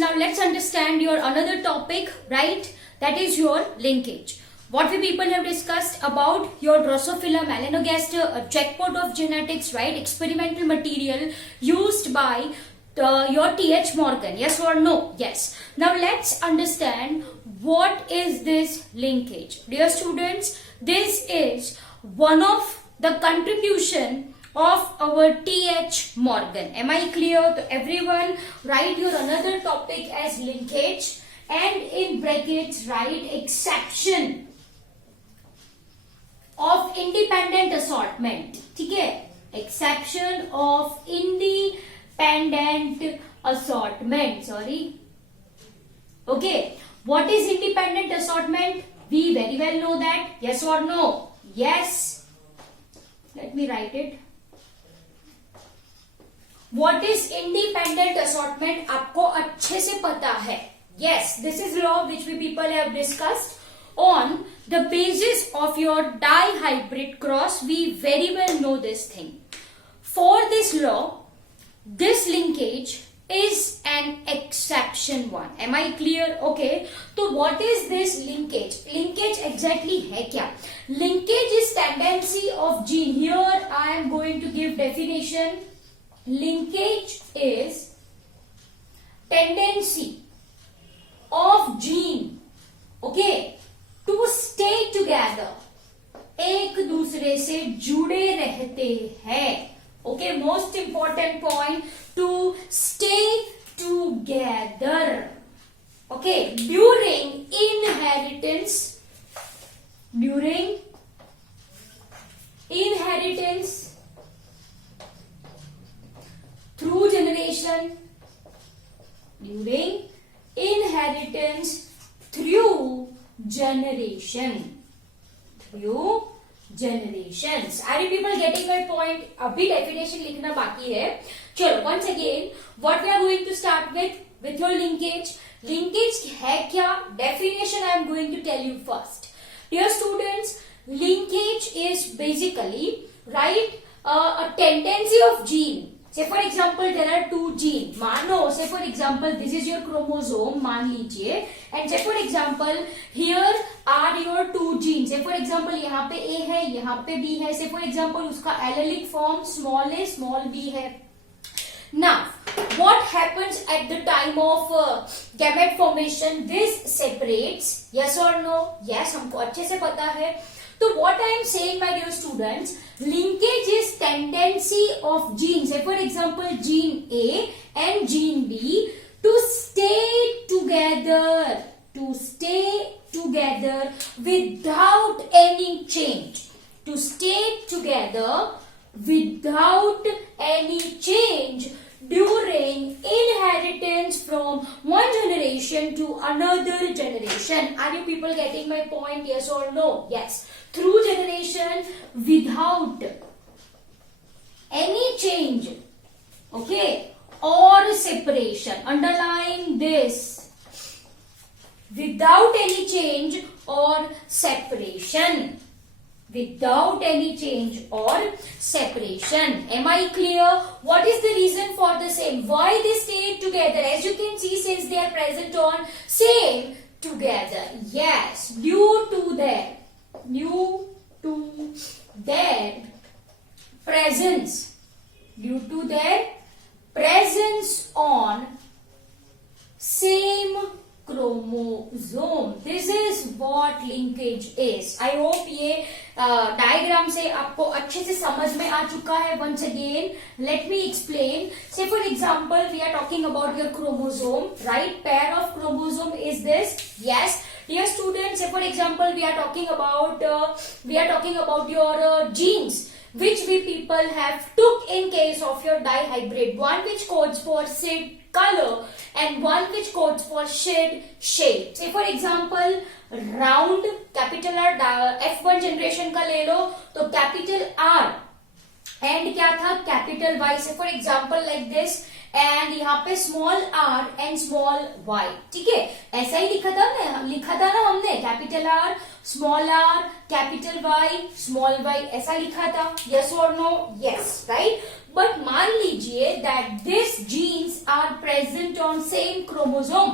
now let's understand your another topic, right? That is your linkage. What we people have discussed about your Drosophila melanogaster, a jackpot of genetics, right? Experimental material used by your T.H. Morgan. Yes or no? Yes. Now let's understand what is this linkage. Dear students, this is one of the contribution of our T.H. Morgan. Am I clear? To everyone, write your another topic as linkage and in brackets write exception of independent assortment. ठीक है? Exception of independent assortment. Sorry. Okay. What is independent assortment? We very well know that. Yes or no? Yes. Let me write it. What is independent assortment? आपको अच्छे से पता है. Yes, this is law which we people have discussed on the basis of your dihybrid cross. We very well know this thing. For this law, this linkage is an exception one. Am I clear? Okay. So what is this linkage? Linkage exactly है क्या? Linkage is tendency of gene. Here I am going to give definition. Linkage is tendency of gene, okay, to stay together. एक दूसरे से जुड़े रहते हैं. Okay, most important point, to stay together. Okay, during inheritance, through generation, during inheritance through generations. Are you people getting my point? अभी definition लिखना बाकी है. चलो, once again, what we are going to start with your linkage. Linkage है क्या? Definition I am going to tell you first. Dear students, linkage is basically, right, a tendency of gene. Say for example, there are two genes. मानो, say for example, this is your chromosome, मान लीजिए, and say for example, here are your two genes. Say for example, यहाँ पे A है, यहाँ पे B है. Say for example, उसका allelic form small a, small b है. Now, what happens at the time of gamete formation? This separates. Yes or no? Yes, हमको अच्छे से पता है. So what I am saying, my dear students, linkage is tendency of genes. Say for example, gene A and gene B to stay together without any change. To stay together without any change during inheritance from one generation to another generation. Are you people getting my point? Yes or no? Yes. Through generation without any change, okay, or separation. Underline this. Without any change or separation. Without any change or separation. Am I clear? What is the reason for the same? Why they stay together? As you can see, since they are present on same together. Yes, due to their presence. Due to their presence on same chromosome. This is what linkage is. I hope ये diagram से आपको अच्छे से समझ में आ चुका है. Once again, let me explain. Say for example, we are talking about your chromosome, right? Pair of chromosome is this. Yes. Dear students, say for example, we are talking about your genes, which we people have took in case of your dihybrid. One which codes for seed color and one which codes for shade shape. Say for example, round, capital R, F1 generation का ले लो तो capital R and क्या था capital Y. Say for example like this, and यहाँ पे small R and small Y, ठीक है, ऐसा ही लिखा था ना हमने, capital R capital Y small Y, ऐसा लिखा था, यस और नो, यस, राइट। बट मान लीजिए that this genes are present on same chromosome.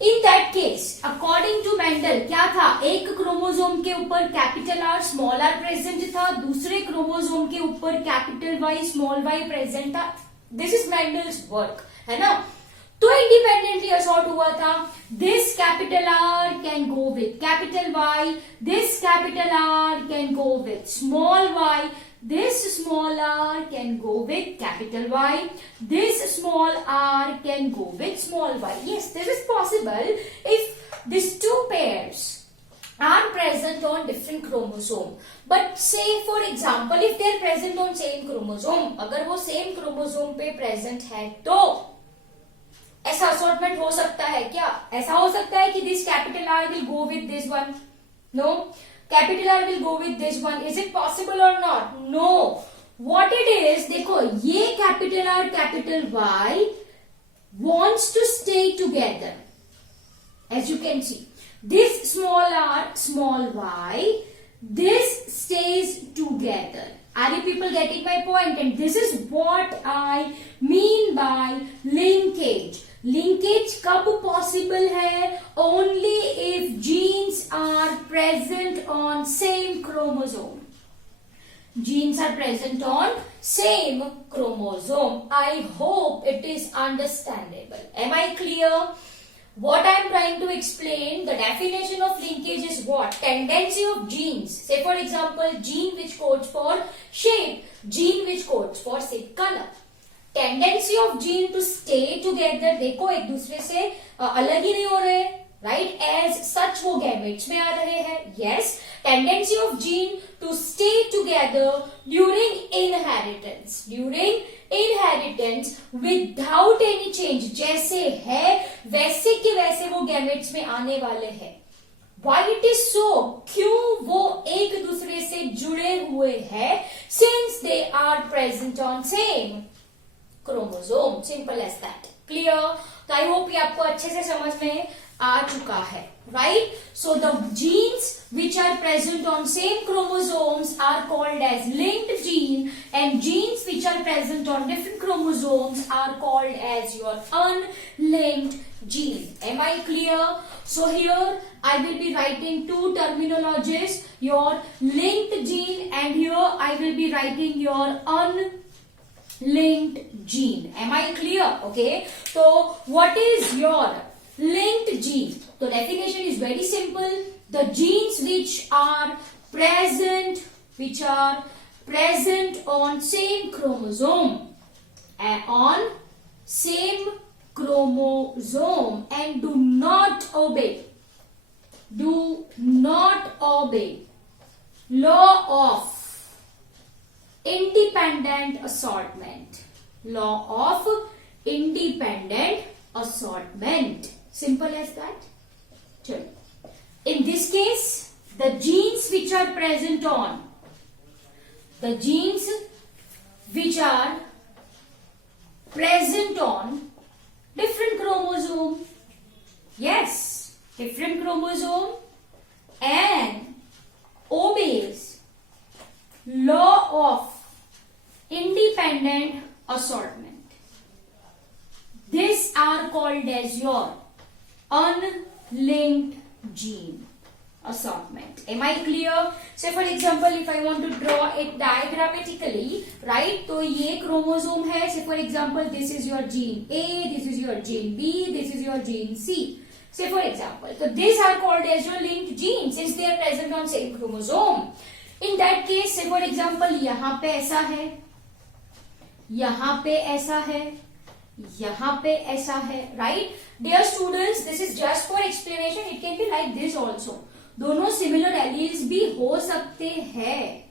In that case according to Mendel क्या था, एक क्रोमोसोम के ऊपर capital R small R present था, दूसरे क्रोमोसोम के ऊपर capital Y small Y present था। दिस इज मेंडल्स वर्क, है ना। तो इंडिपेंडेंटली असॉर्ट हुआ था, this capital R can go with capital Y, this capital R can go with small Y, this small r can go with capital Y, this small r can go with small y. Yes, this is possible if these two pairs are present on different chromosome. But say for example if they are present on same chromosome, अगर वो same chromosome पे present है तो ऐसा assortment हो सकता है क्या? ऐसा हो सकता है कि this capital R will go with this one? No. Capital R will go with this one. Is it possible or not? No. What it is, देखो ये capital R capital Y wants to stay together. As you can see, this small r small y, this stays together. Are you people getting my point? And this is what I mean by linkage. Linkage कब possible है? Only if genes are present on same chromosome. Genes are present on same chromosome. I hope it is understandable. Am I clear? What I am trying to explain, the definition of linkage is what? Tendency of genes. Say for example, gene which codes for shape, gene which codes for say color. Tendency of gene to stay together, देखो एक दूसरे से अलग ही नहीं हो रहे, right, as such वो gametes में आ रहे हैं, yes. Tendency of gene to stay together during inheritance without any change, जैसे है वैसे के वैसे वो गैमेट्स में आने वाले हैं। Why it is so? क्यों वो एक दूसरे से जुड़े हुए हैं? Since they are present on same chromosome, simple as that, clear. तो आई होप ये आपको अच्छे से समझ में आ चुका है, right. So the genes which are present on same chromosomes are called as linked gene and genes which are present on different chromosomes are called as your unlinked gene. Am I clear? So here I will be writing two terminologies, your linked gene and here I will be writing your unlinked gene. Am I clear? Okay. So what is your linked gene? The definition is very simple. The genes which are present on same chromosome and do not obey law of independent assortment. Simple as that. Chalo. In this case, the genes which are present on different chromosome, yes, different chromosome, and obeys law of independent assortment. These are called as your unlinked gene assortment. Am I clear? So for example, if I want to draw it diagrammatically, right? तो ये chromosome है. Say for example, this is your gene A, this is your gene B, this is your gene C. Say for example, so these are called as your linked genes since they are present on same chromosome. In that case, say for example, यहाँ पे ऐसा है, यहाँ पे ऐसा है, यहाँ पे ऐसा है, right? Dear students, this is just for explanation. It can be like this also. दोनों similar alleles भी हो सकते हैं.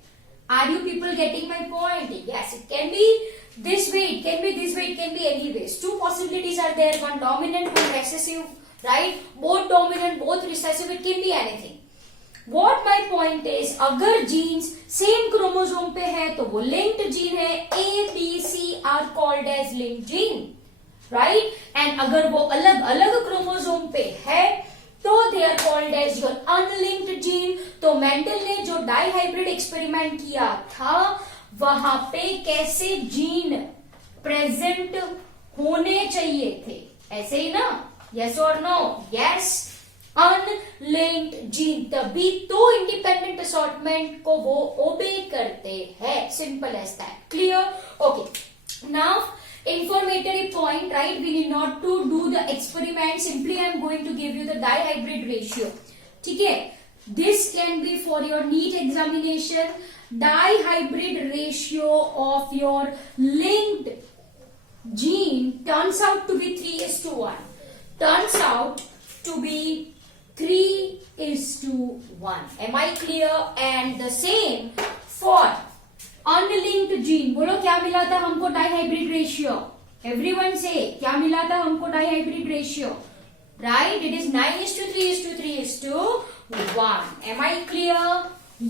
Are you people getting my point? Yes, it can be this way, it can be this way, it can be any ways. Two possibilities are there, one dominant, one recessive, right? Both dominant, both recessive, it can be anything. What my point is, अगर genes same chromosome पे है तो वो linked gene है. A B C are called as linked gene, right. And अगर वो अलग अलग क्रोमोसोम पे है तो they are called as your unlinked gene. तो मेंडल ने जो डाइहाइब्रिड एक्सपेरिमेंट किया था वहां पे कैसे जीन प्रेजेंट होने चाहिए थे, ऐसे ही ना, यस और नो, यस, अनलिंक्ड जीन. तभी तो इंडिपेंडेंट असॉर्टमेंट को वो ओबे करते हैं. Simple as that. Clear? Okay. Now informatory point, right? We need not to do the experiment. Simply I am going to give you the dihybrid ratio. ठीक है? This can be for your NEET examination. Dihybrid ratio of your linked gene turns out to be 3:1. Turns out to be 3:1. Am I clear? And the same for unlinked gene. बोलो क्या मिला था हमको dihybrid ratio? Everyone से क्या मिला था हमको dihybrid ratio? Right, it is 9:3:3:1. Am I clear?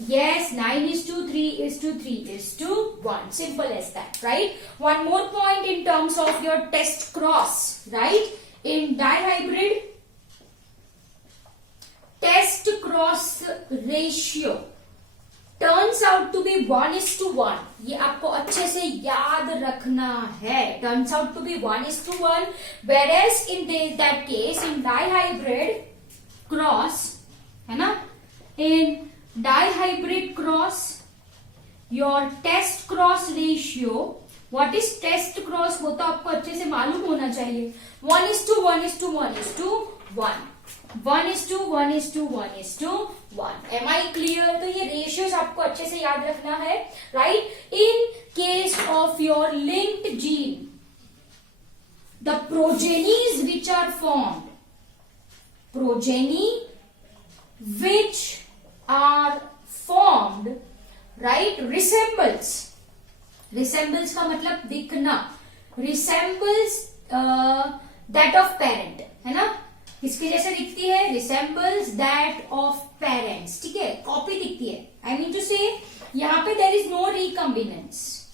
Yes, 9:3:3:1. Simple as that, right. One more point in terms of your test cross, right. In dihybrid test cross ratio turns out to be 1:1. ये आपको अच्छे से याद रखना है. Turns out to be 1:1. Whereas in that case in dihybrid cross, है ना, in dihybrid cross your test cross ratio, what is test cross वो तो आपको अच्छे से मालूम होना चाहिए. 1:1:1:1. 1:1:1:1. Am I clear? तो ये रेशियोज आपको अच्छे से याद रखना है, right. In case of your linked gene, the progenies which are formed, progeny which are formed, right, resembles. Resembles का मतलब दिखना. रिसेम्बल्स दैट ऑफ पेरेंट, है ना. किसके जैसे दिखती है? Resembles that of parents. ठीक है, कॉपी दिखती है. आई मीन टू से यहां पे there is no recombinants.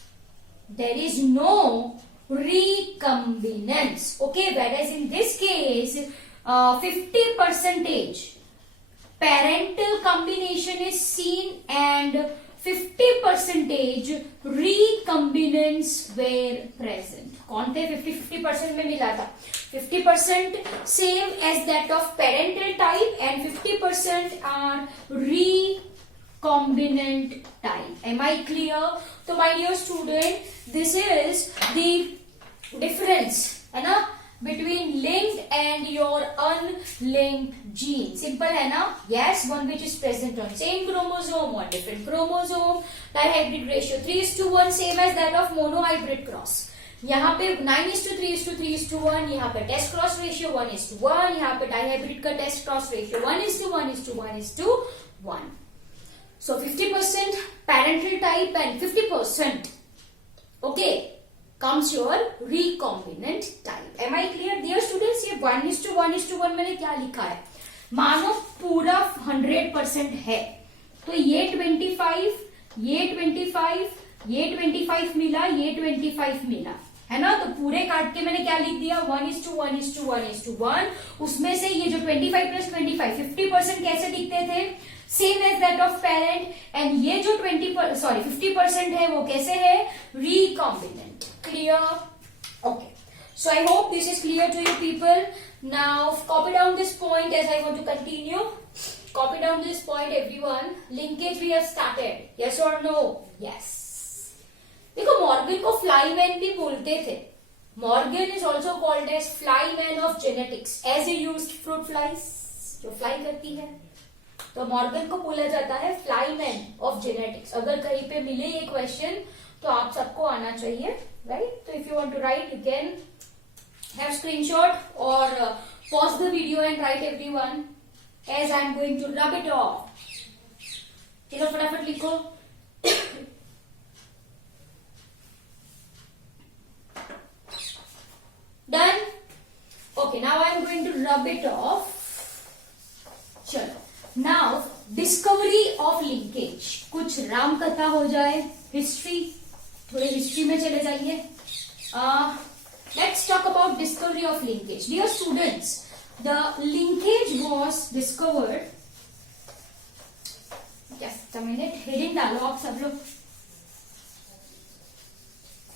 There is no recombinants. Okay, whereas in this case 50% parental combination is seen and 50% recombinants were present. कौन थे 50% में मिला था? 50% same as that of parental type and 50% are recombinant type. Am I clear? So my dear student, this is the difference, है ना, between linked and your unlinked gene. Simple है ना? Yes, one which is present on same chromosome or different chromosome. Dihybrid ratio 3:1, same as that of monohybrid cross. यहाँ पे 9:3:3:1. यहाँ पे test cross ratio 1:1. यहाँ पे डाइहाइब्रिड का test cross ratio 1:1:1:1. So 50% parental type and 50% okay comes your recombinant type. Am I clear, dear students? ये 1:1:1 मैंने क्या लिखा है? मानो पूरा 100% है तो ये 25, ये 25, ये 25 मिला, ये 25 मिला, है ना. तो पूरे काट के मैंने क्या लिख दिया? 1:1:1:1. उसमें से ये जो 25 + 25 50% कैसे दिखते थे? Same as that of parent. And ये जो 50% है वो कैसे है? Recombinant. Clear? Okay. So I hope this is clear to you people. Now copy down this point as I want to continue. Copy down this point everyone. Linkage we have started. Yes or no? Yes. देखो Morgan को flyman भी बोलते थे. Morgan is also called as flyman of genetics as a used fruit flies जो fly करती है. तो Morgan को बोला जाता है फ्लाईमैन ऑफ जेनेटिक्स. अगर कहीं पे मिले ये क्वेश्चन तो आप सबको आना चाहिए, right? So if you want to write, you can have screenshot or pause the video and write everyone as I am going to rub it off. चलो फटाफट लिखो. Done? Okay, now I am going to rub it off. चलो. Now discovery of linkage, कुछ राम कथा हो जाए, history, थोड़े history में चले जाइए. Let's talk about discovery of linkage. Dear students, the linkage was discovered. Just a minute, heading डालो आप सब लोग.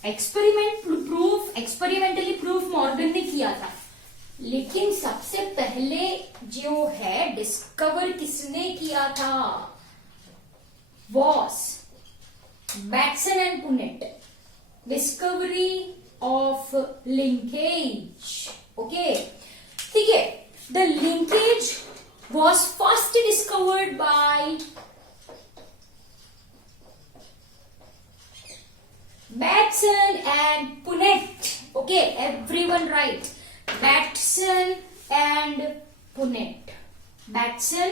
एक्सपेरिमेंटली प्रूफ मॉर्गन ने किया था, लेकिन सबसे पहले जो है डिस्कवर किसने किया था? Was Bateson and Punnett. Discovery of linkage. Okay, ठीक है. The linkage was first discovered by Batson and Punnett. Okay, everyone right. Batson and Punnett. Batson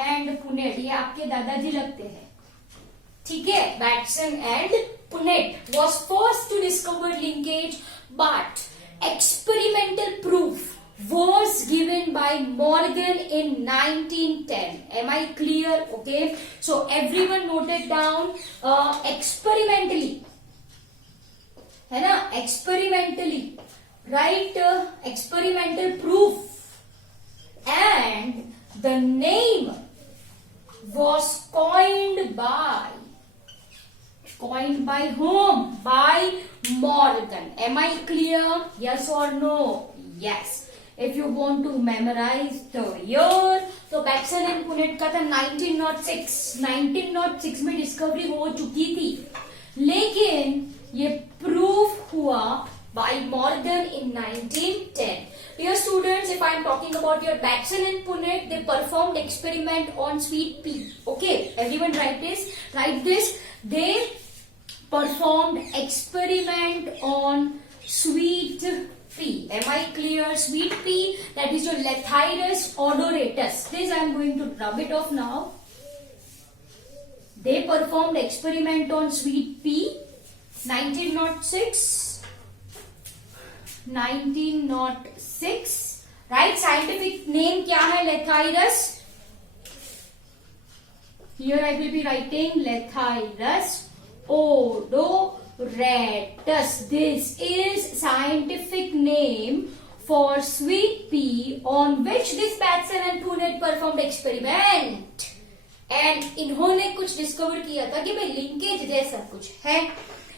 and Punnett, ये आपके दादाजी लगते हैं. ठीक है. Batson and Punnett was first to discover linkage, but experimental proof was given by Morgan in 1910. Am I clear? Okay, so everyone note it down. Experimentally, है ना? Experimentally, right? Experimental proof, and the name was coined by whom? By Morgan. Am I clear? Yes or no? Yes. If you want to memorize the year, तो Bateson and Punnett का था 1906 में discovery हो चुकी थी, लेकिन ये proof हुआ by Morgan in 1910. Dear students, if I am talking about your Batson and Punnett, they performed experiment on sweet pea. Okay, everyone write this. They performed experiment on sweet pea. Am I clear? Sweet pea, that is your Lathyrus odoratus. This I am going to rub it off now. They performed experiment on sweet pea. 1906. Right? Scientific name क्या है? Lathyrus. Here I will be writing Lathyrus odoratus. This is scientific name for sweet pea on which this Batson and Punnett performed experiment. And इन्होंने कुछ discover किया था कि भाई linkage जैसा कुछ है,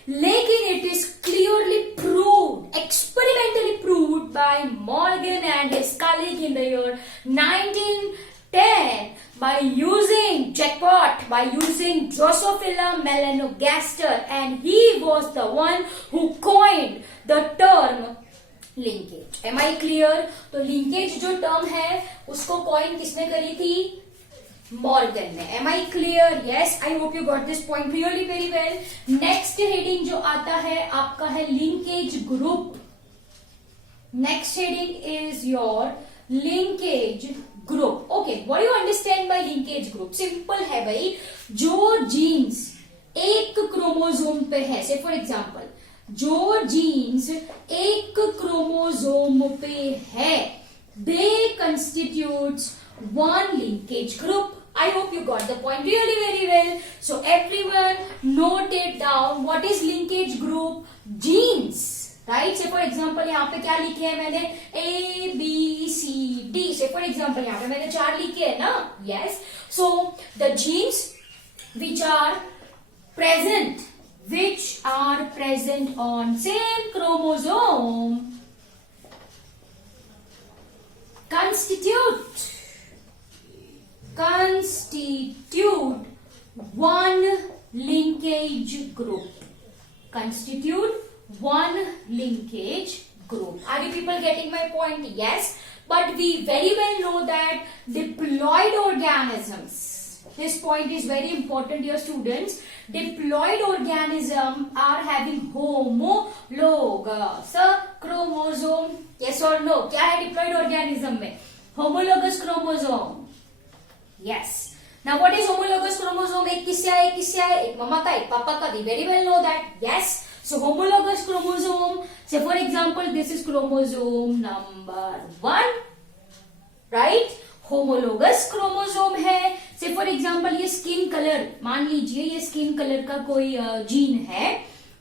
लेकिन it is clearly proved, experimentally proved by Morgan and his colleague in the year 1910 by using Drosophila melanogaster, and he was the one who coined the term linkage. Am I clear? तो linkage जो term है उसको coin किसने करी थी? Morgan ने. Am I clear? Yes, I hope you got this point really very well. Next heading जो आता है आपका है linkage group. Next heading is your linkage group. Okay, what do you understand by linkage group? Simple है भाई, जो jeans एक chromosome पे है, से फॉर एग्जाम्पल जो जीन्स एक क्रोमोसोम पे है, they constitutes one linkage group. I hope you got the point really very well. So everyone note it down. What is linkage group? Genes. Right? Say for example यहाँ पे क्या लिखे हैं मैंने? A, B, C, D. Say for example यहाँ पे मैंने 4 लिखे हैं ना? Yes. So the genes which are present on same chromosome constitute one linkage group. Are you people getting my point? Yes. But we very well know that diploid organisms, this point is very important dear students, diploid organisms are having homologous chromosome. Yes or no? क्या है diploid organism में? Homologous chromosome. Yes. Now what is homologous chromosome? एक किससे है, एक मम्मा का, एक पापा का. We very well know that. Yes. So homologous chromosome, say for example this is chromosome number 1, right? Homologous chromosome है। से फॉर एग्जांपल ये स्किन कलर, मान लीजिए ये स्किन कलर का कोई जीन है,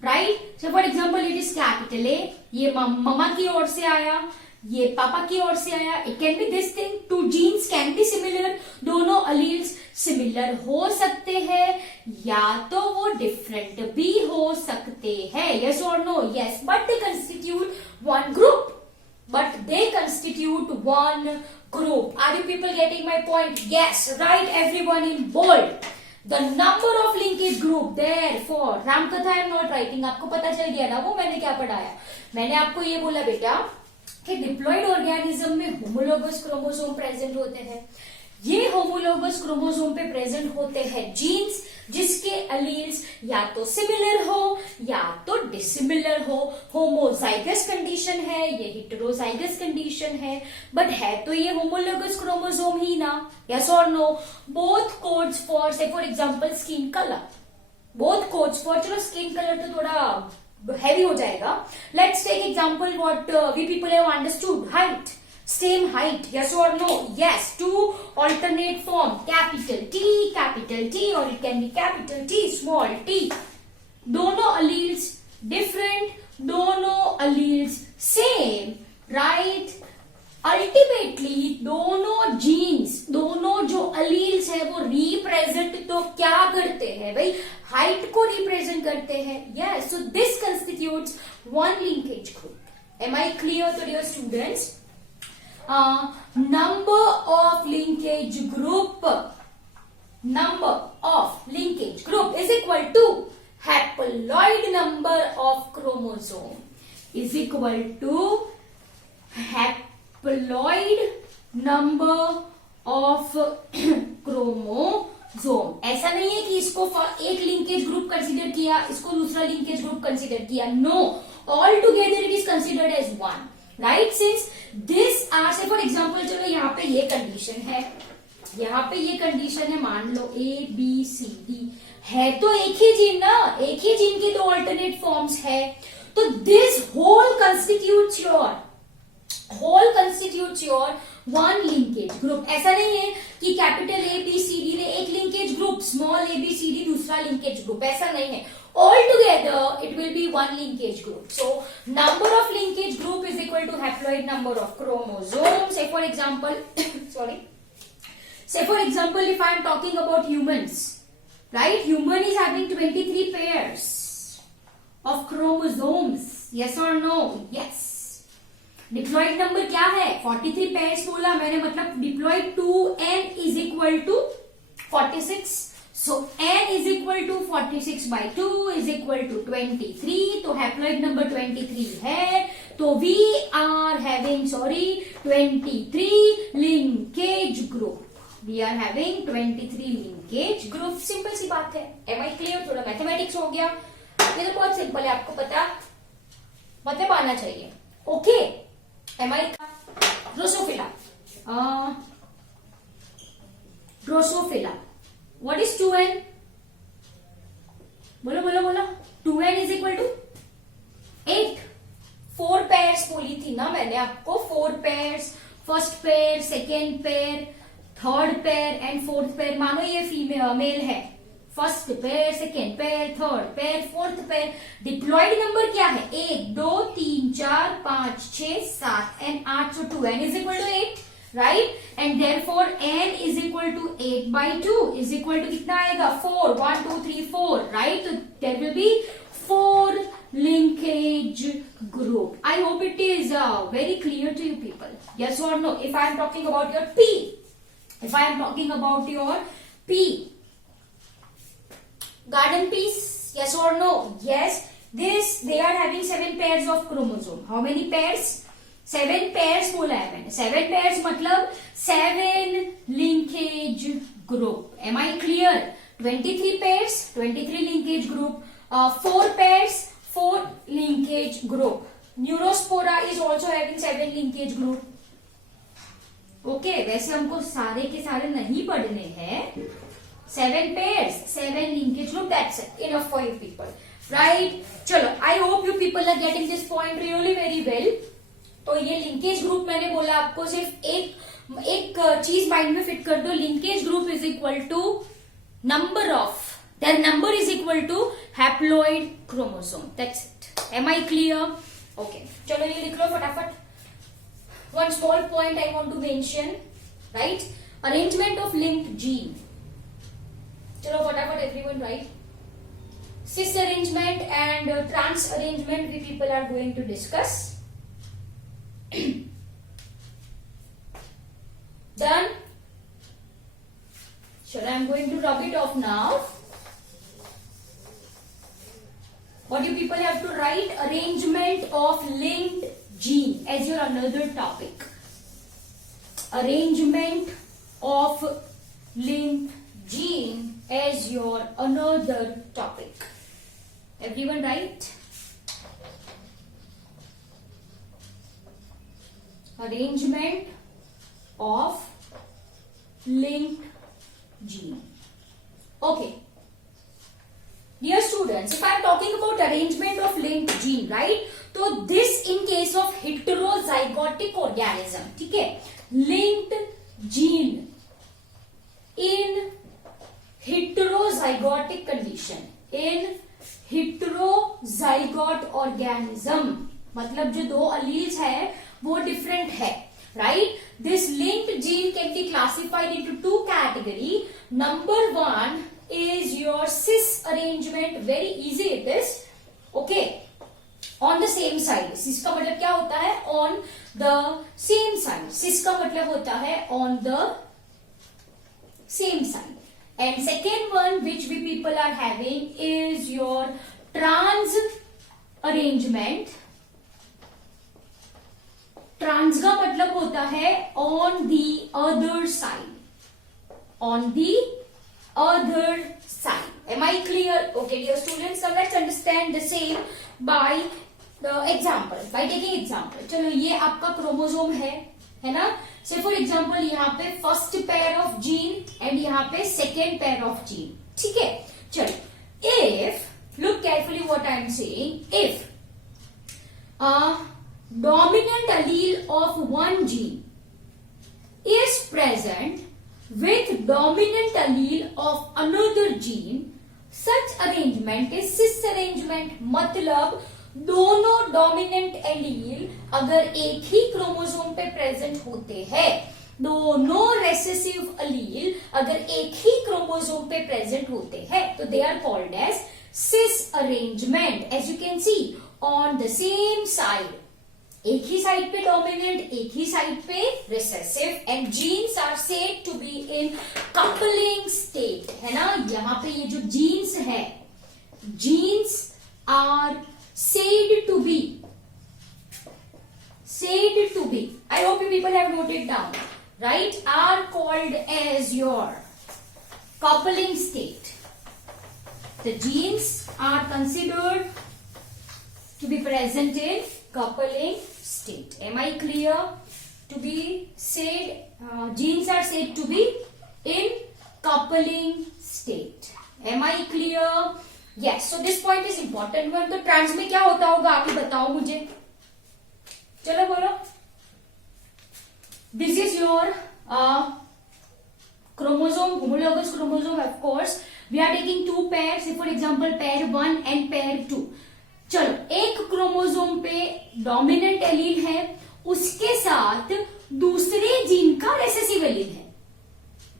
right. So for example it is capital A, ये मम्मा की ओर से आया, ये पापा की ओर से आया। It can be this thing, two genes can be similar, दोनों अलील्स सिमिलर हो सकते हैं या तो वो डिफरेंट भी हो सकते हैं। यस और no? Yes, but they constitute one group, but they constitute one group. Are you people getting my point? Yes, write everyone in bold the number of linkage group. Therefore Ramkatha I am not writing. आपको पता चल गया ना वो मैंने क्या पढ़ाया? मैंने आपको ये बोला बेटा कि डिप्लॉइड ऑर्गेनिज्म में होमोलोगस क्रोमोसोम प्रेजेंट होते हैं। ये होमोलोगस क्रोमोसोम पे प्रेजेंट होते हैं जीन्स जिसके अलील्स या तो सिमिलर हो या तो डिसिमिलर हो। होमोजाइगस कंडीशन है, ये हेटेरोजाइगस कंडीशन है, बट है तो ये होमोलोगस क्रोमोसोम ही ना। यस और no? Both codes for, say for example skin colour, both codes for, चलो स्किन कलर तो थोड़ा हैवी हो जाएगा। Let's take example what we people have understood, height, same height. Yes or no? Yes. Two alternate form, capital T or it can be capital T, small t. दोनों alleles different, दोनों alleles same, right? Ultimately दोनों genes, दोनों जो alleles है वो represent तो क्या करते हैं भाई? height को represent करते हैं। Yes. So this constitutes one linkage group. Am I clear to your students? Number of linkage group is equal to haploid number of chromosome is equal to haploid number of chromosome. ऐसा नहीं है कि इसको एक linkage group consider किया, इसको दूसरा linkage group consider किया। No, all together it is considered as one, right. Since this are, say for example चलो यहाँ पे ये कंडीशन है, यहाँ पे ये कंडीशन है, मान लो ए बी सी डी है तो एक ही जीन ना, एक ही जीन की दो अल्टरनेट फॉर्म्स है, तो this whole constitutes your one linkage group. ऐसा नहीं है कि capital A B C D ने एक linkage group, small A B C D दूसरा लिंकेज ग्रुप, ऐसा नहीं है। Altogether, it will be one linkage group. So, number of linkage group is equal to haploid number of chromosomes. Say for example, sorry. Say for example, if I am talking about humans, right? Human is having 23 pairs of chromosomes. Yes or no? Yes. Diploid number क्या है? 43 pairs बोला मैंने, मतलब diploid 2n is equal to 46. So n is equal to 46 by 2 is equal to 23. तो haploid number 23 है, तो we are having 23 linkage group. We are having 23 linkage group. Simple सी बात है। Am I clear? थोड़ा mathematics हो गया, ये तो बहुत सिंपल है, आपको पता मतलब आना चाहिए। Okay, Am I? Drosophila. What is 2n? बोलो 2n is equal to 8. 4 pairs बोली थी ना मैंने आपको, 4 pairs, first pair, second pair, third pair and fourth pair. मानो ये फीमेल मेल है, first pair, second pair, third pair, fourth pair. Diploid number क्या है? 1 2 3 4 5 6 7 and 8, so 2n is equal to 8, right? And therefore n is equal to 8 by 2 is equal to कितना आएगा? 4, 1 2 3 4, right? So there will be 4 linkage group. I hope it is very clear to you people. Yes or no? If I am talking about your P, if I am talking about your P, garden peas, yes or no? Yes. This, they are having 7 pairs of chromosome. How many pairs? 7 pairs बोला है मैंने। 7 pairs मतलब 7 linkage group. Am I clear? 23 pairs, 23 linkage group. 4 pairs, 4 linkage group. Neurospora is also having 7 linkage group. Okay, वैसे हमको सारे के सारे नहीं पढ़ने हैं। 7 pairs, 7 linkage group, that's it. Enough for you people. Right? चलो, I hope you people are getting this point really very well. तो ये लिंकेज ग्रुप मैंने बोला आपको सिर्फ एक एक चीज माइंड में फिट कर दो, linkage group is equal to number of their number is equal to haploid chromosome. That's it. Am I clear? Okay. चलो ये लिख लो फटाफट. One small point I want to mention, right? Arrangement of linked gene. चलो फटाफट everyone write. Cis arrangement and trans arrangement we people are going to discuss. Done? Sure, I am going to rub it off now. What you people have to write? Arrangement of linked gene as your another topic. Arrangement of linked gene as your another topic. Everyone write? Arrangement of linked gene. Okay. Dear students, if I am talking about arrangement of linked gene, right? तो this in case of heterozygotic organism, ठीक है? Linked gene in heterozygotic condition, in heterozygote organism, मतलब जो दो alleles है वो different है, right? This linked gene can be classified into two categories. Number one is your cis arrangement. Very easy it is. Okay, on the same side. cis का मतलब क्या होता है? On the same side. cis का मतलब होता है on the same side. And second one which we people are having is your trans arrangement. Trans का मतलब होता है on the other side. On the other side. Am I clear? Okay, dear students, now let's understand the same by the example. By taking example. चलो ये आपका chromosome है ना? Say for example यहाँ पे first pair of gene and यहाँ पे second pair of gene. ठीक है? चलो if look carefully what I am saying. If dominant allele of one gene is present with dominant allele of another gene, such arrangement is cis arrangement. मतलब दोनों dominant allele अगर एक ही chromosome पे present होते हैं, दोनों रेसेसिव अलील अगर एक ही क्रोमोसोम पे प्रेजेंट होते हैं, तो they are called as cis arrangement. As you can see on the same side, एक ही साइड पे डोमिनेंट, एक ही साइड पे recessive, and genes are said to be in coupling state, है ना? यहाँ पे ये जो जीन्स है, genes are said to be, I hope you people have noted down, right, are called as your coupling state. The genes are considered to be present in coupling state. Am I clear? To be said, genes are said to be in coupling state. Am I clear? Yes. So this point is important one. तो trans में क्या होता होगा आप ही बताओ मुझे. चलो बोलो. This is your chromosome, homologous chromosome. Of course, we are taking two pairs. Say for example, pair 1 and pair 2. चलो एक क्रोमोसोम पे डोमिनेंट एलील है, उसके साथ दूसरे जीन का रेसेसिव एलील है.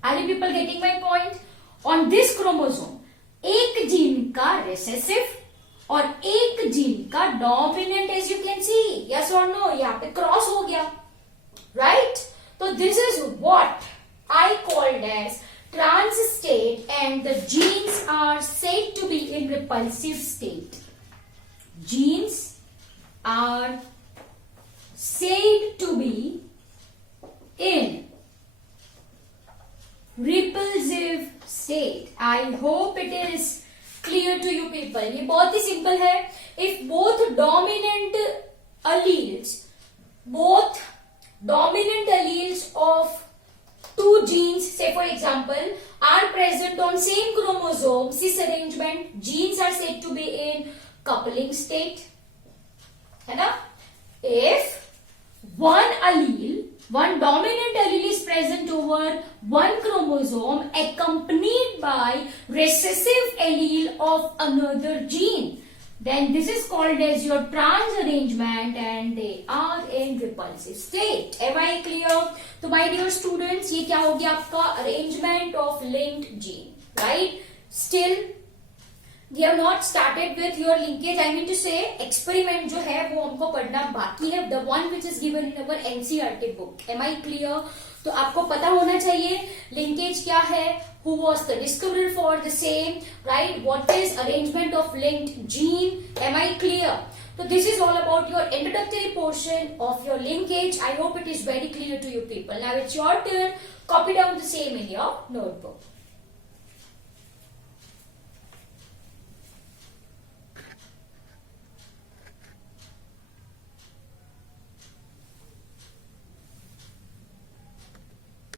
Are you people getting my point? On this chromosome एक जीन का रेसेसिव और एक जीन का dominant, as you can see. Yes और नो? यहाँ पे क्रॉस हो गया, राइट? तो this is what I called as trans state, and the genes are said to be in repulsive state. Genes are said to be in repulsive state. I hope it is clear to you people. ये बहुत ही simple है. If both dominant alleles of two genes, say for example, are present on same chromosome, cis arrangement, genes are said to be in coupling state, है ना? If one one dominant allele is present over one chromosome accompanied by recessive allele of another gene, then this is called as your trans arrangement and they are in repulsive state. Am I clear? तो my dear students, ये क्या हो गया आपका arrangement of linked gene, right? Still we have not started with your linkage. I mean to say experiment जो है वो हमको पढ़ना बाकी है, the one which is given in our NCERT book. Am I clear? तो आपको पता होना चाहिए linkage क्या है, who was the discoverer for the same, right? What is arrangement of linked gene? Am I clear? So this is all about your introductory portion of your linkage. I hope it is very clear to you people. Now it's your turn. Copy down the same in your notebook.